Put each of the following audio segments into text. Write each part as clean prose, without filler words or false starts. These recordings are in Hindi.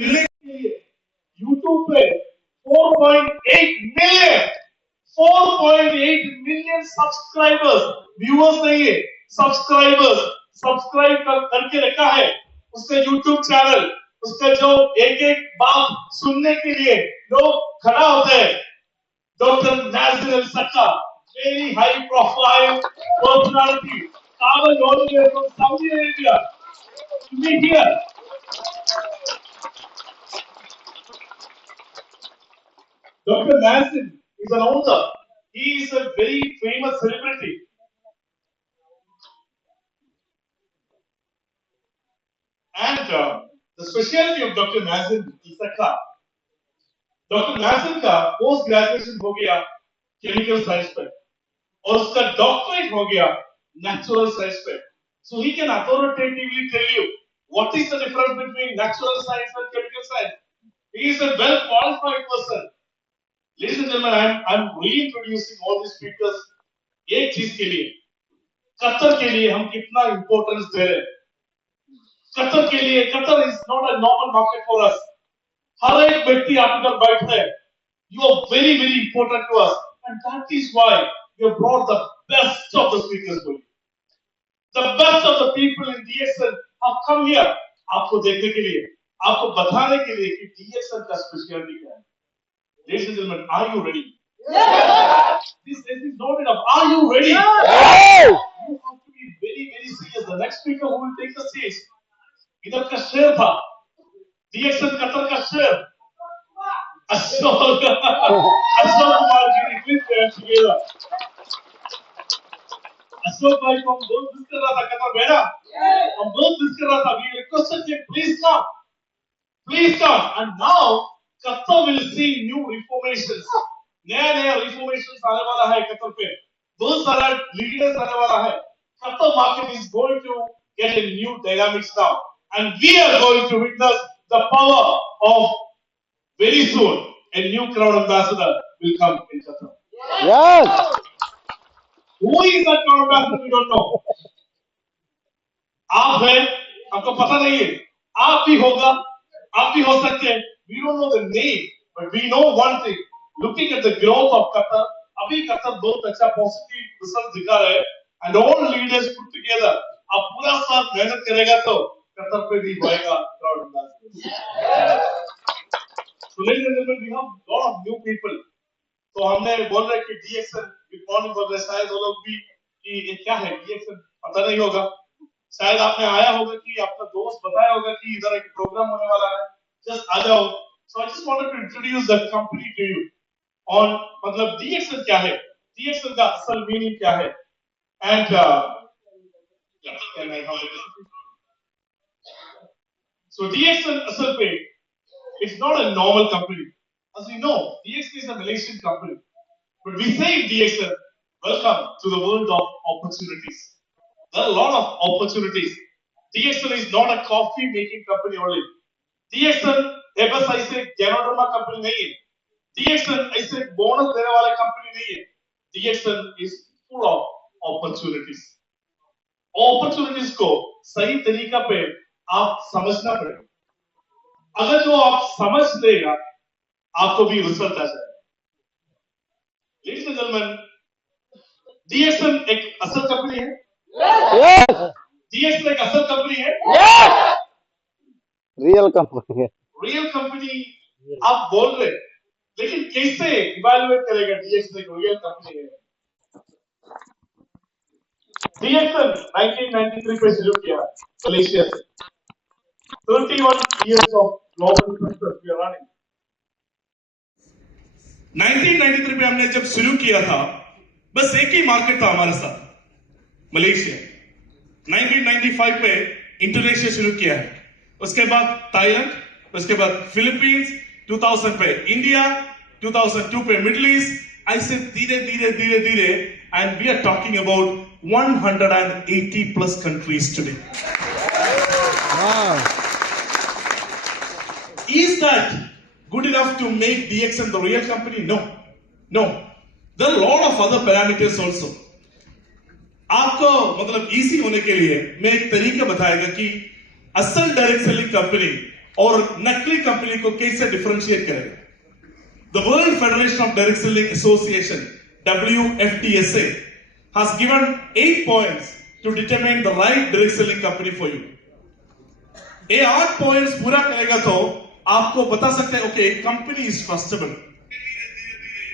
मिलने के लिए YouTube पे 4.8 मिलियन सब्सक्राइबर्स, व्यूअर्स नहीं है, सब्सक्राइबर्स, सब्सक्राइब करके रखा है उसका YouTube चैनल। उसका जो एक एक बात सुनने के लिए लोग खड़ा होते हैं। Doctor Nazir Al Sakka, very high profile personality, traveled all the way from Saudi Arabia to be here. Dr. Nazzin is an author. He is a very famous celebrity. And the specialty of Dr. Nazzin is Sakka. Doctor Nazir का पोस्ट ग्रेजुएशन हो गया केमिकल साइंस पे और उसका डॉक्टरेट हो गया नेचुरल साइंस पे. So he can authoritatively tell you what is the difference between natural science and chemical science. He is a well qualified person. Ladies and gentlemen, I'm reintroducing all these speakers एक चीज के लिए, कतर के लिए हम कितना इंपॉर्टेंस दे रहे हैं. कतर के लिए, Qatar is not a normal market for us. हर एक व्यक्ति आप इधर बैठ रहे हैं. You are very, very important to us, and that is why we have brought the best of the speakers for you. The best of the people in DXN have come here. आपको देखने के लिए, आपको बताने के लिए कि DXN का स्पेशलिटी क्या है. Ladies and gentlemen, are you ready? Yes. This is not enough. Are you ready? Yes. You have to be very, very serious. The next speaker who will take the stage, इधर का शेर था, DXN कतर का शेर, Ashok Kumar ji. Please stand together. Ashok भाई को हम बहुत मिस कर रहा था कतर बेटा. हम बहुत मिस कर रहा था. We requested you, please come. Please come. And now Qatar will see new reformations. नया नया reformations आने वाला है कतर पे. बहुत सारा लीडर्स आने वाला है. Qatar market is going to get a new dynamics now, and we are going to witness the power of very soon a new crown ambassador will come in Qatar. Yes. Who is that crown ambassador? We don't know. आप हैं, आपको पता नहीं है. आप भी होगा, आप भी हो सकते हैं. We don't know the name, but we know one thing. Looking at the growth of Qatar, अभी कतर बहुत अच्छा पॉजिटिव रिजल्ट दिखा रहे हैं. And all leaders put together, आप पूरा साथ मेहनत करेगा तो कतर पे भी होएगा crowd ambassador. So ladies and gentlemen, we have lot of new people. तो हमने बोल रहे कि DXN, कौन बोल रहे, शायद वो लोग भी कि ये क्या है DXN पता नहीं होगा. शायद आपने आया होगा कि आपका दोस्त बताया होगा कि इधर एक प्रोग्राम होने वाला है, जस्ट आ जाओ. So I just wanted to introduce the company to you on मतलब DXN क्या है, DXN का असल मीनिंग क्या है. And so DXN असल पे it's not a normal company. As we know, DXN is a Malaysian company, but we say DXN, welcome to the world of opportunities. There are a lot of opportunities. DXN is not a coffee making company only. DXN एक बस ऐसे गैनोडर्मा कंपनी नहीं है. DXN ऐसे बोनस देने वाला कंपनी नहीं है. DXN is full of opportunities. Opportunities को सही तरीका पे आप समझना पड़ेगा. अगर जो आप समझ लेगा, आपको भी रिजल्ट आ जाएगा. Ladies and gentlemen, DXN एक असल कंपनी है. Yes. DXN एक असल कंपनी है. Yes. Real company. Real company आप बोल रहे, लेकिन कैसे इवैल्यूएट करेगा DXN एक रियल कंपनी है. DXN 1993 पे शुरू किया मलेशिया से. 31 years of global success we are running. 1993 पे हमने जब शुरू किया था, बस एक ही मार्केट था हमारे साथ, मलेशिया. 1995 पे इंडोनेशिया शुरू किया है, उसके बाद थाईलैंड, उसके बाद फिलीपींस, 2000 पे इंडिया, 2002 पे मिडिल ईस्ट, ऐसे धीरे धीरे धीरे धीरे, and we are talking about 180 plus countries today. Wow. Is that good enough to make DXN the real company? No. No. There are a lot of other parameters also. आपको मतलब इजी होने के लिए मैं एक तरीका बताएगा कि असल डायरेक्ट सेलिंग कंपनी और नकली कंपनी को कैसे डिफरेंशिएट करेगा. The World Federation of Direct Selling Association, WFDSA, has given 8 points to determine the right direct selling company for you. ये 8 पॉइंट्स पूरा करेगा तो आपको बता सकते हैं ओके कंपनी इज ट्रस्टेबल.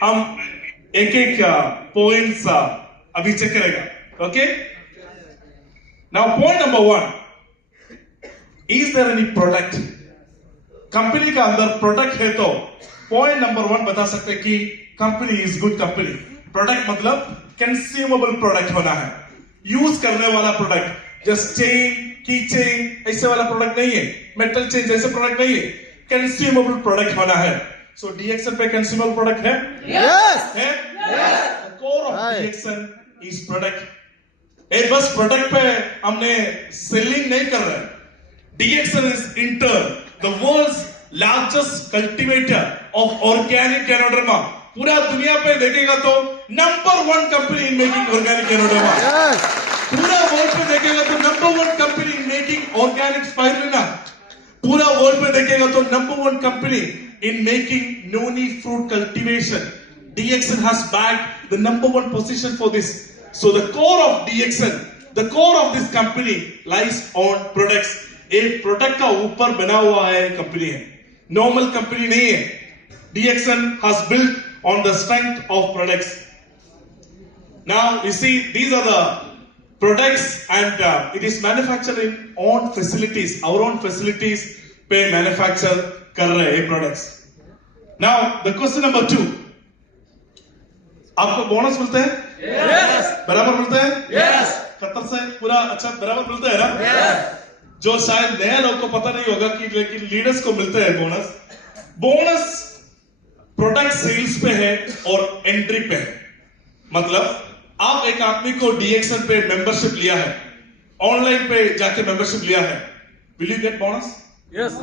हम एक एक पॉइंट्स अभी चेक करेगा. Okay, now point number 1, is there any product. Company का अंदर प्रोडक्ट है तो पॉइंट नंबर 1 बता सकते हैं कि company is good company. Product मतलब कंज्यूमेबल प्रोडक्ट होना है, यूज करने वाला प्रोडक्ट. जस्ट चेन, की चेन ऐसे वाला प्रोडक्ट नहीं है, मेटल चेन जैसे प्रोडक्ट नहीं है, कंज्यूमेबल प्रोडक्ट होना है. सो डीएक्सन पे कंज्यूमेबल प्रोडक्ट है. यस है. Core of DXN is product. ए बस प्रोडक्ट पे हमने सेलिंग नहीं कर रहे. DXN is in turn the world's largest cultivator of organic ganoderma. पूरा दुनिया पे देखेगा तो number 1 company in making organic ganoderma. पूरा वर्ल्ड पे देखेगा तो number 1 company in making organic spirulina. पूरा वर्ल्ड पे देखेगा तो number 1 company in making noni fruit cultivation. DXN has bagged the number 1 position for this. So the core of DXN, the core of this company lies on products. एक प्रोडक्ट का ऊपर बना हुआ है कंपनी है, नॉर्मल कंपनी नहीं है. DXN has built on the strength of products. Now you see these are the products and it is manufactured in own facilities, our own facilities पे manufacture कर रहे हैं products. Now the question number 2, आपको बोनस मिलते हैं? Yes. बराबर मिलते हैं? Yes. कतर से पूरा अच्छा बराबर मिलते हैं ना? Yes. जो शायद नया लोग को पता नहीं होगा कि लेकिन लीडर्स को मिलते हैं बोनस. बोनस प्रोडक्ट सेल्स पे है और एंट्री पे है. मतलब आप एक आदमी को डीएक्सन पे मेंबरशिप लिया है, ऑनलाइन पे जाके मेंबरशिप लिया है, will you get bonus? Yes.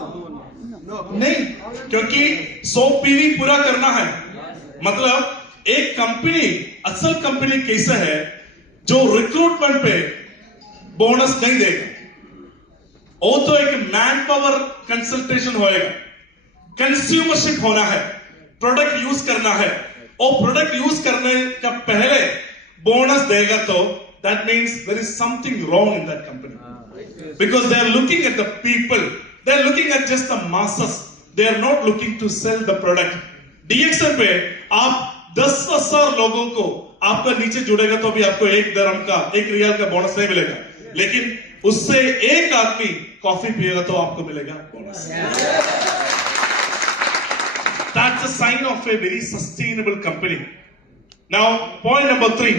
नहीं, क्योंकि 100 पीवी पूरा करना है. मतलब एक कंपनी, असल कंपनी कैसे है जो रिक्रूटमेंट पे बोनस नहीं देगा. वो तो एक मैन पावर कंसल्टेशन होएगा. कंज्यूमरशिप होना है, प्रोडक्ट यूज करना है, और प्रोडक्ट यूज करने का पहले बोनस देगा तो that means there is something wrong in that company, because they are looking at the people, they are looking at just the masses, they are not looking to sell the product. DXN पे आप 10,000 लोगों को आपका नीचे जुड़ेगा तो भी आपको 1 दिरहम का, 1 रियाल का बोनस नहीं मिलेगा. लेकिन उससे एक आदमी कॉफी पिएगा तो आपको मिलेगा bonus. That's a sign of a very sustainable company. Now, point number 3.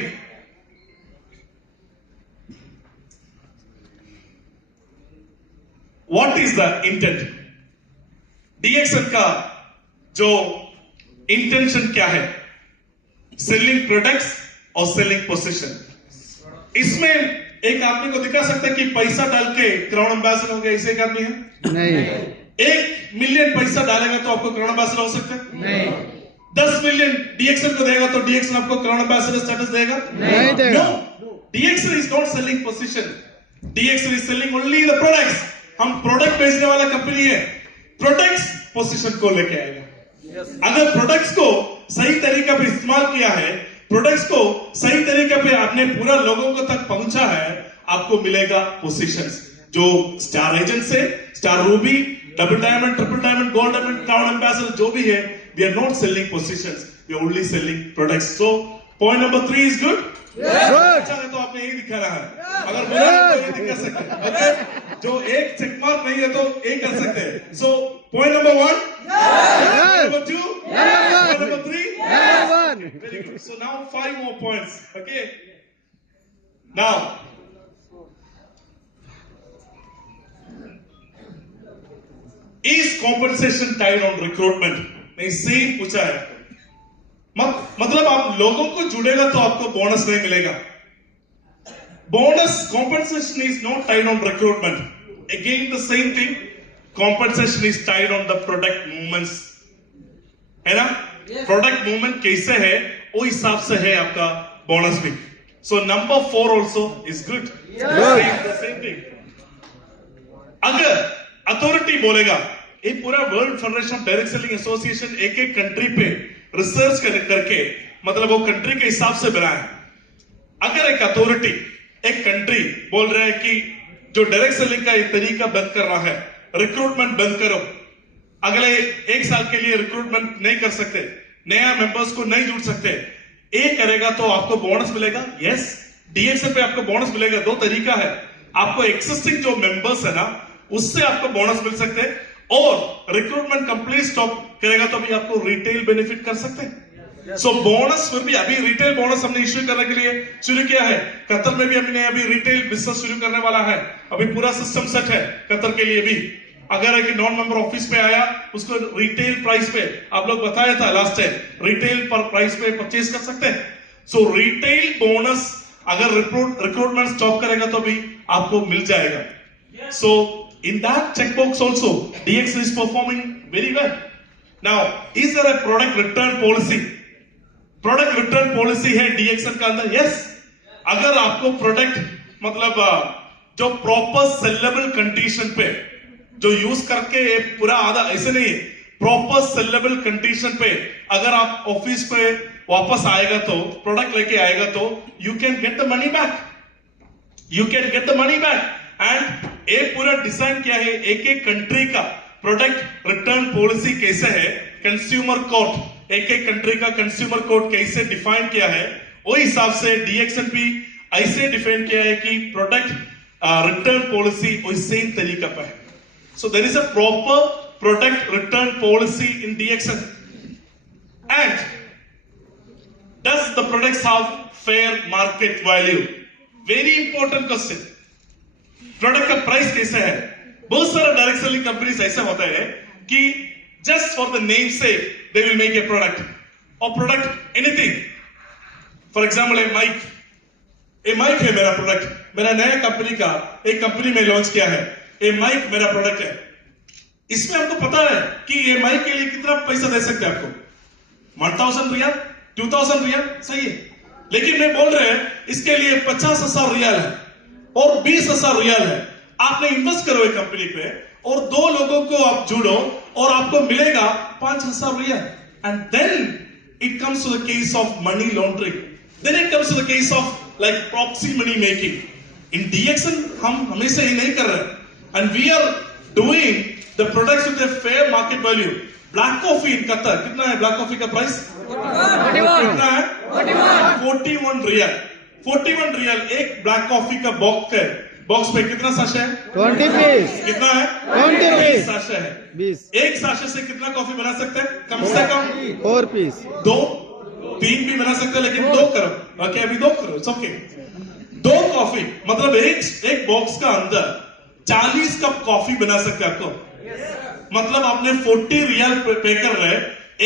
What is the intent? DXN का जो इंटेंशन क्या है? सेलिंग प्रोडक्ट्स और सेलिंग पोजीशन. इसमें एक आदमी को दिखा सकता है कि पैसा डाल के क्राउन एम्बेसडर हो गया, ऐसे एक आदमी है? नहीं. 1 मिलियन पैसा डालेगा तो आपको क्राउन एम्बेसडर हो सकता है? नहीं. 10 मिलियन डीएक्सन को देगा तो डीएक्सन आपको क्राउन एम्बेसडर स्टेटस देगा? नहीं देगा. No, DXN is not selling position. DXN is selling only the products. हम प्रोडक्ट बेचने वाला कंपनी है. प्रोडक्ट्स पोजीशन को लेके आएगा. अगर प्रोडक्ट्स को सही तरीके पे इस्तेमाल किया है, प्रोडक्ट्स को सही तरीके पे आपने पूरा लोगों को तक पहुंचा है, आपको मिलेगा पोजीशंस. जो स्टार एजेंट से star ruby, double diamond, triple diamond, gold diamond, crown ambassador जो भी है, we are not selling positions, we are only selling products. So point number 3 is good. अच्छा है तो आपने यही दिखाना है. अगर बुरा है तो ये दिखा सकते हैं. ओके, जो एक चेक मार्क नहीं है तो एक कर सकते हैं. सो point number 1, number 2, number 3, very good. So now 5 more points. Okay, now is compensation tied on recruitment? नहीं, सेम पूछा है. मतलब आप लोगों को जुड़ेगा तो आपको बोनस नहीं मिलेगा. Bonus compensation is not tied on recruitment. Again the same thing, compensation is tied on the product movements, है ना? प्रोडक्ट मूवमेंट कैसे है वो हिसाब से है आपका बोनस भी. So number 4 also is good. Same thing. अगर अथॉरिटी बोलेगा ये पूरा world federation of direct selling association एक एक कंट्री पे रिसर्च करके मतलब वो कंट्री के हिसाब से बनाया है। अगर एक अथॉरिटी एक कंट्री बोल रहा है कि जो डायरेक्ट सेलिंग का ये तरीका बंद कर रहा है, रिक्रूटमेंट बंद करो, अगले 1 साल के लिए रिक्रूटमेंट नहीं कर सकते, नया मेंबर्स को नहीं जुड़ सकते, ये करेगा तो आपको बोनस मिलेगा। यस, डीएक्सन पे आपको बोनस मिलेगा। 2 तरीका है, आपको एक्सिस्टिंग जो मेंबर्स है ना उससे आपको बोनस मिल सकते हैं, और रिक्रूटमेंट कंप्लीट स्टॉप करेगा तो भी आपको रिटेल बेनिफिट कर सकते हैं। सो बोनस फिर भी अभी रिटेल बोनस हमने इश्यू करने के लिए शुरू किया है। कतर में भी हमने अभी रिटेल बिजनेस शुरू करने वाला है। अभी पूरा सिस्टम सेट है कतर के लिए भी। अगर एक नॉन मेंबर ऑफिस पे आया उसको रिटेल प्राइस पे, आप लोग बताया था लास्ट टाइम, रिटेल पर प्राइस पे परचेज कर सकते हैं। सो रिटेल बोनस अगर रिक्रूटमेंट स्टॉप करेगा तो भी आपको मिल जाएगा। So in that checkbox also DXN is performing very well. Now is there a product return policy? Product return policy है DXN का अंदर। यस, अगर आपको प्रोडक्ट मतलब जो प्रॉपर सेलेबल कंडीशन पे जो यूज करके पूरा आधा ऐसे नहीं है, प्रॉपर सेलेबल कंडीशन पे अगर आप ऑफिस पे वापस आएगा तो प्रोडक्ट लेके आएगा तो you can get the money back, you can get the money back. And ये पूरा डिजाइन क्या है, एक एक कंट्री का प्रोडक्ट रिटर्न पॉलिसी कैसे है, कंज्यूमर कोर्ट एक एक कंट्री का कंज्यूमर कोर्ट कैसे डिफाइन किया है, वो हिसाब से DXN भी ऐसे डिफाइन किया है कि प्रोडक्ट रिटर्न पॉलिसी वही सेम तरीका पे है। So there is a proper product return policy in DXN. And does the products have fair market value? Very important question. Product का प्राइस कैसे है? बहुत सारे डायरेक्ट सेलिंग कंपनीज ऐसे होते हैं कि just for the name sake they will make a product or product anything. For example, a mic. A mic है मेरा प्रोडक्ट, मेरा नया कंपनी का एक कंपनी में लॉन्च किया है, ये माइक मेरा प्रोडक्ट है। इसमें हमको पता है कि ये माइक के लिए कितना पैसा दे सकते हैं आपको, 1000 रियाल, 2000 रियाल, सही है। लेकिन मैं बोल रहे हैं इसके लिए 50,000 रियाल है और 20,000 रियाल है। आपने इन्वेस्ट करो एक कंपनी पे और 2 लोगों को आप जुड़ो और आपको मिलेगा 5,000 riyal. And then it comes to the case of money laundering, then it comes to the case of like proxy money making. In DXN हम हमेशा ये नहीं कर रहे, and we are doing the products with a fair market value. Black coffee in Qatar, कितना है ब्लैक कॉफी का प्राइस? 41 कितना है? 41 रियाल। 41 रियाल एक ब्लैक कॉफी का बॉक्स है। बॉक्स पे कितना साशे है? 20 पीस। कितना है? 20 पीस। साशे है। 20। एक साशे से कितना कॉफी बना सकते हैं? कम से कम 4 पीस। 2, 3 भी बना सकते हैं, लेकिन 2 करो। ओके, अभी 2 करो, इट्स ओके। 2 कॉफी मतलब एक बॉक्स का अंदर 40 कप कॉफी बना सकते हैं आपको। मतलब आपने 40 रियाल पे कर रहे,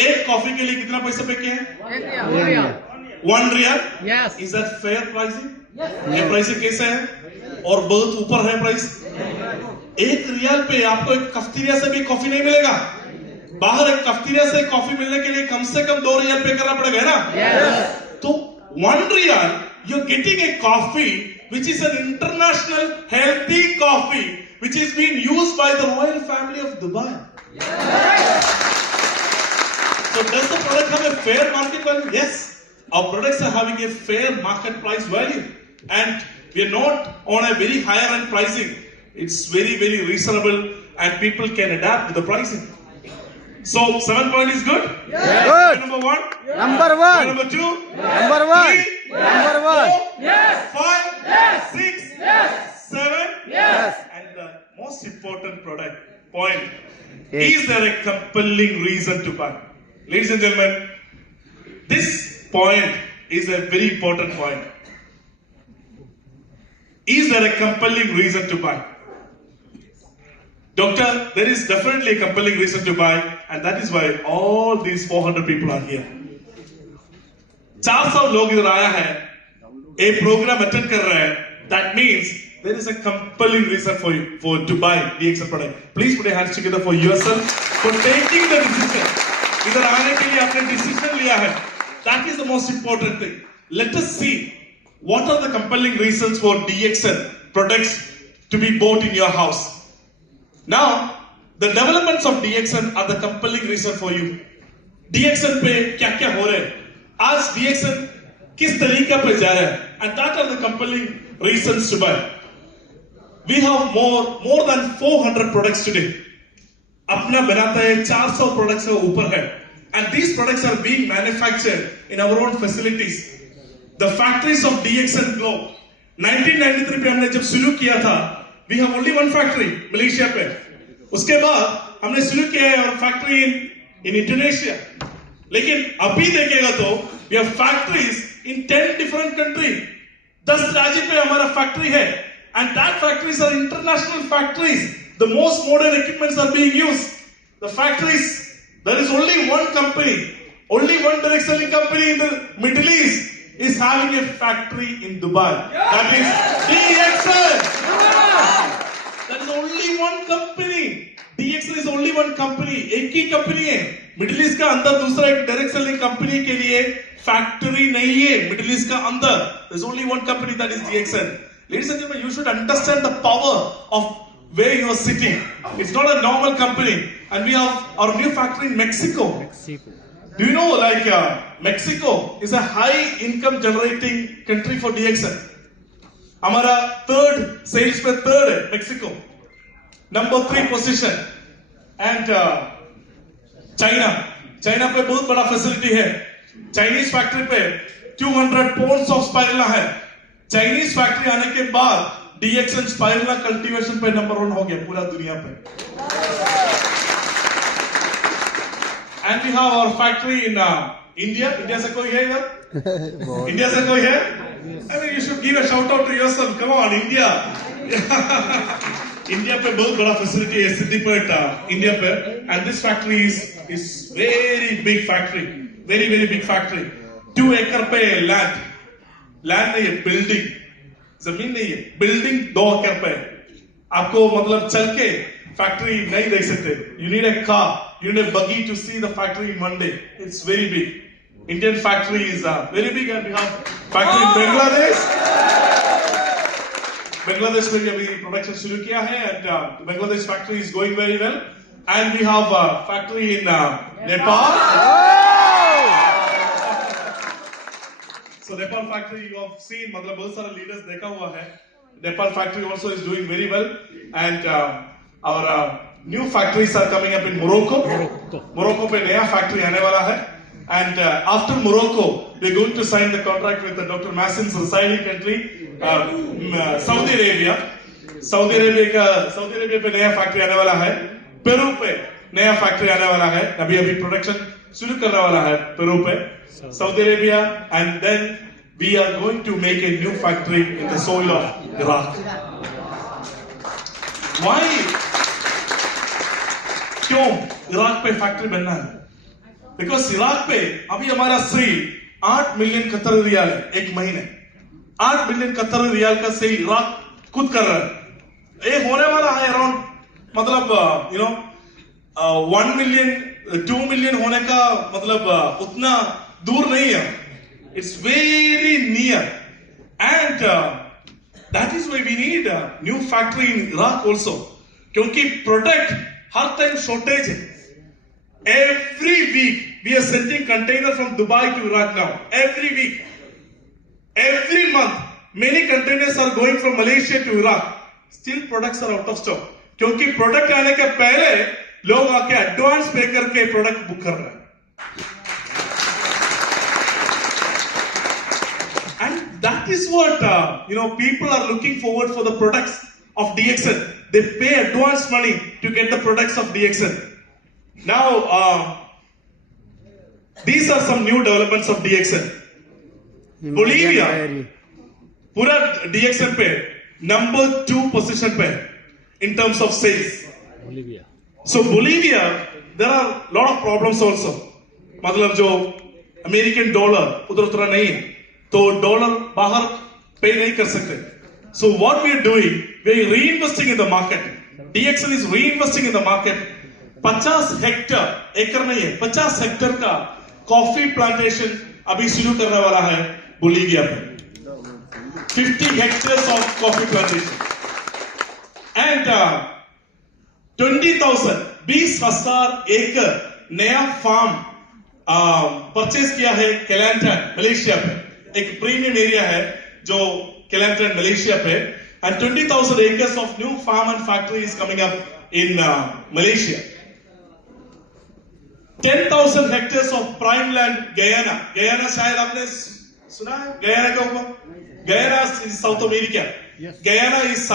एक कॉफी के लिए कितना पैसा पे किए हैं? 1 riyal. Yes. Is that fair pricing? ये प्राइसिंग कैसे है? और बहुत ऊपर है प्राइस। 1 रियाल पे आपको एक कफ्तीरिया से भी कॉफी नहीं मिलेगा। बाहर एक कफ्तीरिया से कॉफी मिलने के लिए कम से कम 2 रियाल पे करना पड़ेगा, है ना? Yes. तो 1 riyal you're getting a coffee which is an international healthy coffee which is being used by the royal family of Dubai. Yes. So does the product have a fair market value? Yes. Our products are having a fair market price value, and we are not on a very higher end pricing. It's very, very reasonable and people can adapt to the pricing. So 7 point is good? Yes. Good. Number 1? Number 1. Number 2? Number 1. 3? Number 1. 4? Yes. 5? Yes. 6? Yes. 7? Yes. And the most important point, Yes. is there a compelling reason to buy? Ladies and gentlemen, this point is a very important point. Is there a compelling reason to buy? Doctor, there is definitely a compelling reason to buy, and that is why all these 400 people are here. 400 लोग इधर आया है, एक प्रोग्राम अटेंड कर रहे हैं. That means there is a compelling reason for to buy DXN product. Please put your hands together for yourself for taking the decision. इधर आने के लिए आपने decision लिया है. That is the most important thing. Let us see what are the compelling reasons for DXN products to be bought in your house. Now, The developments of DXN are the compelling reason for you. DXN पे क्या क्या हो रहा है, आज DXN किस तरीके पे जा रहा है, and that are the compelling reasons to buy. We have more than 400 products today. अपना बनाता है 400 products से ऊपर है, and these products are being manufactured in our own facilities. The factories of DXN Globe. 1993 पे हमने जब शुरू किया था, we have only one factory Malaysia पे. उसके बाद हमने शुरू किया है और फैक्ट्री इन इंडोनेशिया. लेकिन अभी देखेगा तो we have factories in 10 different countries. 10 राज्य पे हमारा फैक्ट्री है, and that factories are international factories. The most modern equipments are being used. The factories, there is only one company, only one direct selling company in the Middle East is having a factory in Dubai. That is DXN. That is only one company. DXN is only one company. एक ही कंपनी है. मिडिल ईस्ट का अंदर दूसरा एक डायरेक्ट सेलिंग कंपनी के लिए फैक्ट्री नहीं है. मिडिल ईस्ट का अंदर there is only one company, that is DXN. Ladies and gentlemen, you should understand the power of where you are sitting. It's not a normal company, and we have our new factory in Mexico. Do you know, like Mexico is a high income generating country for DXN. हमारा third sales पे third है Mexico. Number 3 position. And China पे बहुत बड़ा फैसिलिटी है. चाइनीज फैक्ट्री पे 200 pounds of spirulina है. चाइनीज फैक्ट्री आने के बाद DXN spirulina कल्टीवेशन पे नंबर 1 हो गया पूरा दुनिया पे. And we have our factory in India. India से कोई है इधर? India से कोई है? I mean, you should give a shout out to yourself. Come on, India. India पे बहुत बड़ा फैसिलिटी है सिद्दीपेट इंडिया पे, and this factory is very big factory, very big factory. 2 acre पे land नहीं है, बिल्डिंग, जमीन नहीं है, बिल्डिंग 2 acre पे. आपको मतलब चल के फैक्ट्री नहीं देख सकते. You need a car, you need a buggy to see the factory in one day. It's very big. Indian factory is very big, and we have factory in Bangladesh. Bangladesh में भी अभी प्रोडक्शन शुरू किया है, and Bangladesh factory is going very well, and we have a factory in Nepal. So Nepal factory you have seen, मतलब बहुत सारे leaders देखा हुआ है. Nepal factory also is doing very well, and our new factories are coming up in Morocco. Morocco पे नया factory आने वाला है, and after Morocco we are going to sign the contract with Dr. Massin's residing country, Saudi Arabia. Saudi Arabia पे नया फैक्ट्री आने वाला है. पेरू पे नया फैक्ट्री आने वाला है. अभी प्रोडक्शन शुरू करने वाला है पेरू पे, Saudi Arabia, and then we are going to make a new factory in the soil of Iraq. Why? क्यों इराक पे फैक्ट्री बनना है? Because इराक पे अभी हमारा सेल 8 मिलियन कतर रियाल है एक महीने. 8 मिलियन कतर रियाल का सेल इराक खुद कर रहा है. ये होने वाला है अराउंड, मतलब 1 मिलियन 2 मिलियन होने का मतलब उतना दूर नहीं है. It's very near, and that is why we need a new factory in Iraq also. क्योंकि प्रोडक्ट हर टाइम शॉर्टेज है. Every week we are sending container from Dubai to Iraq now. Every week, every month, many containers are going from Malaysia to Iraq. Still products are out of stock. क्योंकि प्रोडक्ट आने के पहले लोग आके एडवांस पे करके प्रोडक्ट बुक कर रहे हैं. And that is what people are looking forward for the products of DXN. They pay advance money to get the products of DXN. Now, these are some new developments of DXN. Bolivia, पूरा DXN पे number 2 position पे in terms of sales. So Bolivia, there are lot of problems also. मतलब जो अमेरिकन डॉलर उधर नहीं है, तो डॉलर बाहर पे नहीं कर सकते. So what we are doing, we are reinvesting in the market. DXN is reinvesting in the market. 50 Hector, एकड़ नहीं है, 50 हेक्टर का कॉफी प्लांटेशन अभी शुरू करने वाला है बोलिविया में. 50 hectares of coffee plantation, and 20,000 20,000 एकड़ नया फार्म परचेज किया है केलंटन मलेशिया पे। एक प्रीमियम एरिया है जो केलंटन मलेशिया पे, and 20,000 acres of new farm and factory is coming up in Malaysia. 10,000 hectares of prime land Guyana. Guyana शायद आपने सुना है Guyana के ऊपर? Guyana is South America. Yes. Guyana is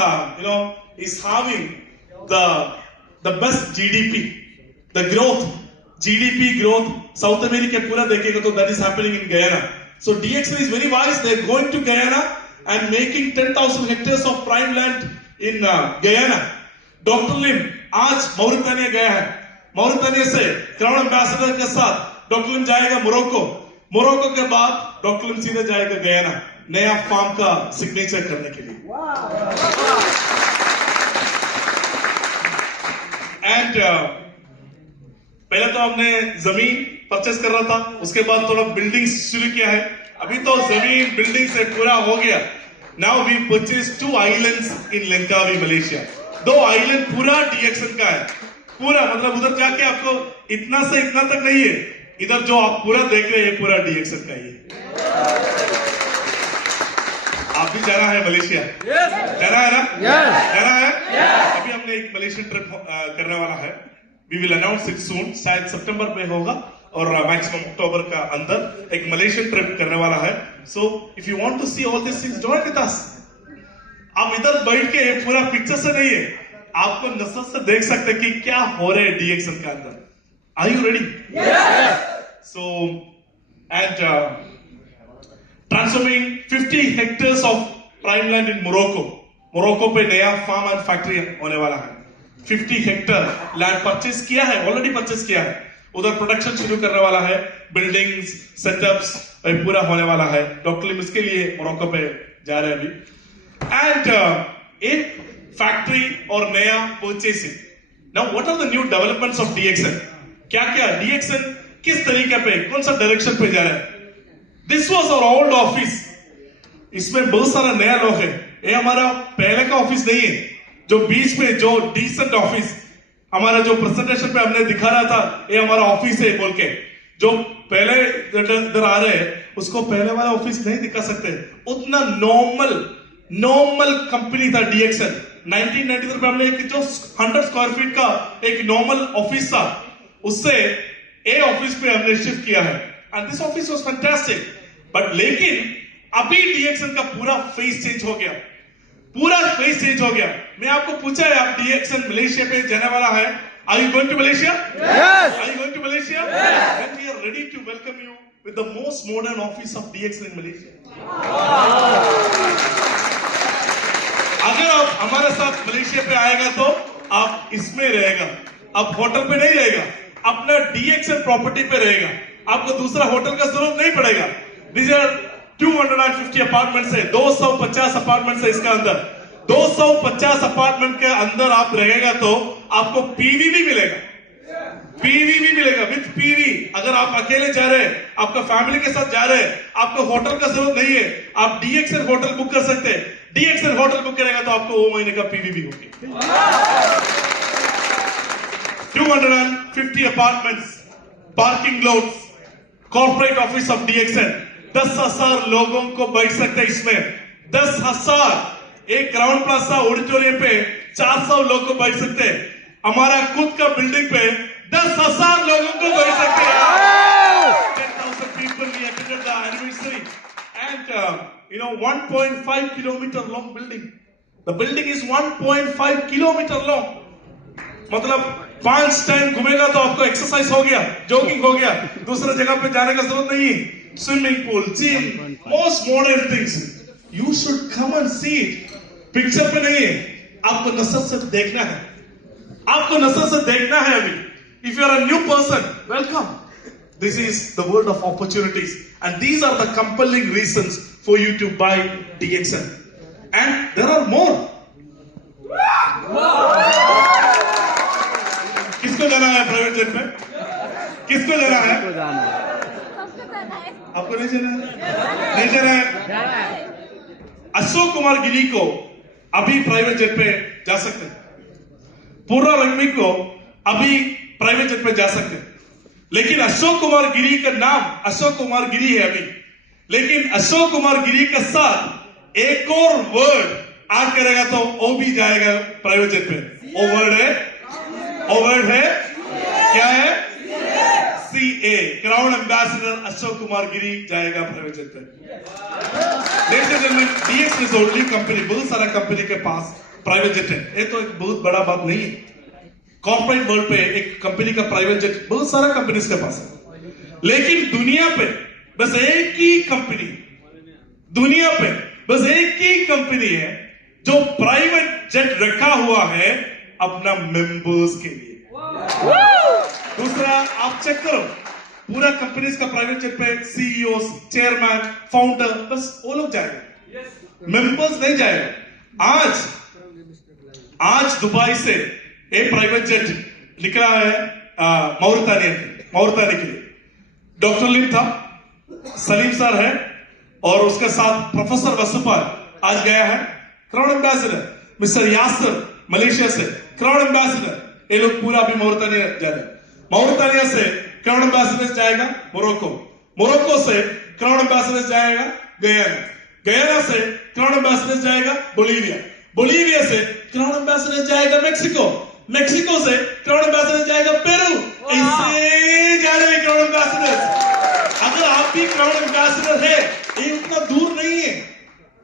is having the best GDP, the growth, GDP growth South America पूरा देखेगा तो that is happening in Guyana. So DXN is very wise. They are going to Guyana and making 10,000 hectares of prime land in Guyana. Dr. Lim आज मॉरिटानिया गया है। मॉरिटानिया से क्राउन एम्बेसडर के साथ डॉक्टर लिम जाएगा मोरक्को। मोरक्को के बाद डॉक्टर लिम सीधे जाएगा गयाना नया फार्म का सिग्नेचर करने के लिए। एंड पहले तो हमने जमीन परचेस कर रहा था, उसके बाद थोड़ा बिल्डिंग शुरू किया है। अभी तो जमीन बिल्डिंग से पूरा हो गया। Now we purchase 2 islands in Langkawi Malaysia. 2 island पूरा डीएक्सन का है, पूरा मतलब उधर जाके आपको इतना से इतना तक नहीं है, इधर जो आप पूरा देख रहे हैं पूरा डीएक्सन का ही है। आप भी जाना है मलेशिया? जाना है ना? जाना है? अभी हमने एक मलेशियन ट्रिप करने वाला है। We will announce it soon, शायद सितंबर में होगा और मैक्सिमम अक्टूबर का अंदर एक मलेशियन ट्रिप करने वाला है। So if you want to see all this things join with us. आप इधर बैठ के पूरा पिक्चर से नहीं है, आपको नजर से देख सकते हैं कि क्या हो रहा है डीएक्सन के अंदर। Are you ready? So and transforming 50 hectares of prime land in Morocco. Morocco पे नया फार्म एंड फैक्ट्री होने वाला है। 50 हेक्टेयर लैंड परचेज किया है, ऑलरेडी परचेज किया है। उधर प्रोडक्शन शुरू करने वाला है, बिल्डिंग्स सेटअप्स पूरा होने वाला है। डॉक्टर लिम इसके लिए मोरक्को पे जा रहे हैं अभी। एंड एक फैक्ट्री और नया purchasing. Now what are the new developments of DXN? क्या क्या डीएक्सन किस तरीके पे कौन सा डायरेक्शन पे जा रहा है? This was our old office. इसमें बहुत सारा नया लोग है। ये हमारा पहले का ऑफिस नहीं है, जो बीच में जो डिसेंट ऑफिस हमारा जो प्रेजेंटेशन पे हमने दिखा रहा था, ये हमारा ऑफिस है बोल के, जो पहले इधर आ रहे हैं उसको पहले वाला ऑफिस नहीं दिखा सकते। उतना नॉर्मल कंपनी था डीएक्सन। 1993 में हमने एक जो 100 स्क्वायर फीट का एक नॉर्मल ऑफिस था, उससे ए ऑफिस पे हमने शिफ्ट किया है। And this office was fantastic. But लेकिन अभी डीएक्सन का पूरा फेस चेंज हो गया, पूरा फेस चेंज हो गया। मैं आपको पूछा है, आप डीएक्सन मलेशिया पे जाने वाला है। Are you going to Malaysia? Yes. Are you going to Malaysia? Yes. Then we are ready to welcome you with the most modern office of DXN in Malaysia. अगर आप हमारे साथ मलेशिया पे आएगा तो आप इसमें रहेगा, आप होटल पे नहीं रहेगा, अपना डीएक्सन प्रॉपर्टी पे रहेगा। आपको दूसरा होटल का जरूरत नहीं पड़ेगा। These are 250 अपार्टमेंट्स है, 250 अपार्टमेंट्स है इसका अंदर। 250 अपार्टमेंट के अंदर आप रहेगा तो आपको पीवी भी मिलेगा, पीवी भी मिलेगा विद पीवी। अगर आप अकेले जा रहे हैं, आपका फैमिली के साथ जा रहे हैं, आपको होटल का जरूरत नहीं है, आप डीएक्सन होटल बुक कर सकते हैं। डीएक्सन होटल बुक करेगा तो आपको वो महीने का पीवी भी होगी। 250 apartments, parking lots, corporate office of DXN. 10,000 लोगों को बैठ सकते हैं इसमें। 10,000 एक क्राउन प्लाजा ऑडिटोरियम पे 400 लोग को बैठ सकते हैं। हमारा खुद का बिल्डिंग पे 10,000 लोगों को बैठ सकते हैं। 10,000 people we attended the anniversary and 1.5 kilometer long building. The building is 1.5 kilometer long. मतलब 5 टाइम घूमेगा तो आपको एक्सरसाइज हो गया, जॉगिंग हो गया, दूसरे जगह पे जाने का जरूरत नहीं है। Swimming pool, gym, most modern things. You should come and see it. Picture पे नहीं है, आपको नजर से देखना है, आपको नजर से देखना है। अभी if you are a new person, welcome. This is the world of opportunities and these are the compelling reasons for you to buy DXN and there are more. किसको जाना है प्राइवेट जेट में? किसको जाना है? आपको नहीं जाना है? नहीं जाना है? अशोक कुमार गिरी को अभी प्राइवेट जेट पे जा सकते हैं। पूरा रंगमी को अभी प्राइवेट जेट पे जा सकते हैं, लेकिन अशोक कुमार गिरी का नाम अशोक कुमार गिरी है अभी, लेकिन अशोक कुमार गिरी के साथ एक और वर्ड ऐड करेगा तो वो भी जाएगा प्राइवेट जेट पे। वो वर्ड है क्या है? CA, crown ambassador Ashok Kumar Giri जाएगा प्राइवेट जेट पे। Ladies and gentlemen, DX is only company, बहुत सारा कंपनी के पास प्राइवेट जेट है। ये तो एक बहुत बड़ा बात नहीं है। कॉर्पोरेट वर्ल्ड पे एक कंपनी का प्राइवेट जेट बहुत सारा कंपनीज के पास है, लेकिन दुनिया पे बस एक ही कंपनी, दुनिया पे बस एक ही कंपनी है जो प्राइवेट जेट रखा हुआ है अपना मेंबर्स के लिए। दूसरा आप चेक करो, पूरा कंपनीज का प्राइवेट जेट पे CEO, चेयरमैन, फाउंडर, बस वो लोग जाएंगे, मेंबर्स नहीं जाएगा। आज दुबई से एक प्राइवेट जेट निकला है मौरितानिया के लिए। डॉक्टर लिम था, सलीम सर है, और उसके साथ प्रोफेसर वसुपाल आज गया है। Crown ambassador mister Yasser Malaysia से क्राउन एम्बेसडर, ये लोग पूरा अभी मौरितानिया जा रहे हैं। मौरितानिया से क्राउन एम्बेसडर जाएगा मोरक्को, मोरक्को से क्राउन एम्बेसडर जाएगा गयाना, गयाना से क्राउन एम्बेसडर जाएगा बोलीविया, बोलीविया से क्राउन एम्बेसडर जाएगा मेक्सिको, मेक्सिको से क्राउन एम्बेसडर जाएगा पेरू। ऐसे जा रहे क्राउन एम्बेसडर। अगर आप भी क्राउन एम्बेसडर है, ये उतना दूर नहीं है।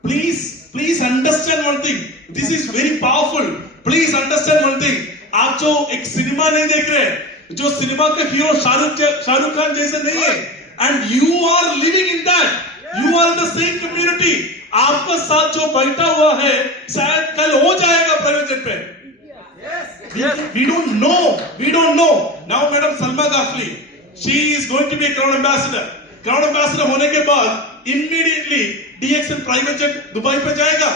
Please understand one thing, this is very powerful. Please understand one thing, आप जो एक सिनेमा नहीं देख रहे, जो सिनेमा का हीरो शाहरुख खान जैसे नहीं है, and you are living in that, you are in the same community. आपका साथ जो बैठा हुआ है शायद कल हो जाएगा प्राइवेट जेट पे। We don't know. Now Madam Salma Ghafli, she is going to be a Crown Ambassador. Crown Ambassador होने के बाद immediately DXN private jet Dubai पे जाएगा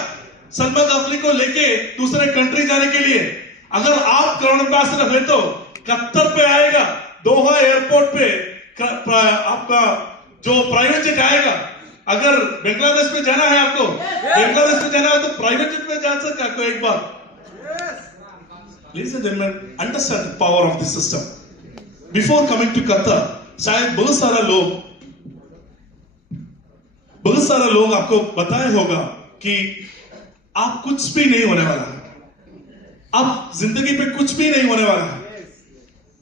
सलमा गाफली को लेके दूसरे कंट्री जाने के लिए। अगर आप क्राउन एम्बेसडर है तो कतर पे आएगा, दोहा एयरपोर्ट पे आपका जो प्राइवेट जेट आएगा। अगर बांग्लादेश में जाना है आपको, बांग्लादेश में जाना है तो प्राइवेट जेट में जा सकते आपको एक बार। Ladies and gentlemen, understand the power of this system. Before coming to Qatar, शायद बहुत सारा लोग आपको बताया होगा कि आप कुछ भी नहीं होने वाला है, आप जिंदगी पे कुछ भी नहीं होने वाला है।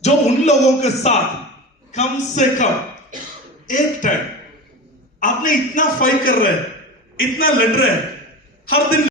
जो उन लोगों के साथ कम से कम एक टाइम आपने इतना फाइट कर रहे हैं, इतना लड़ रहे हैं, हर दिन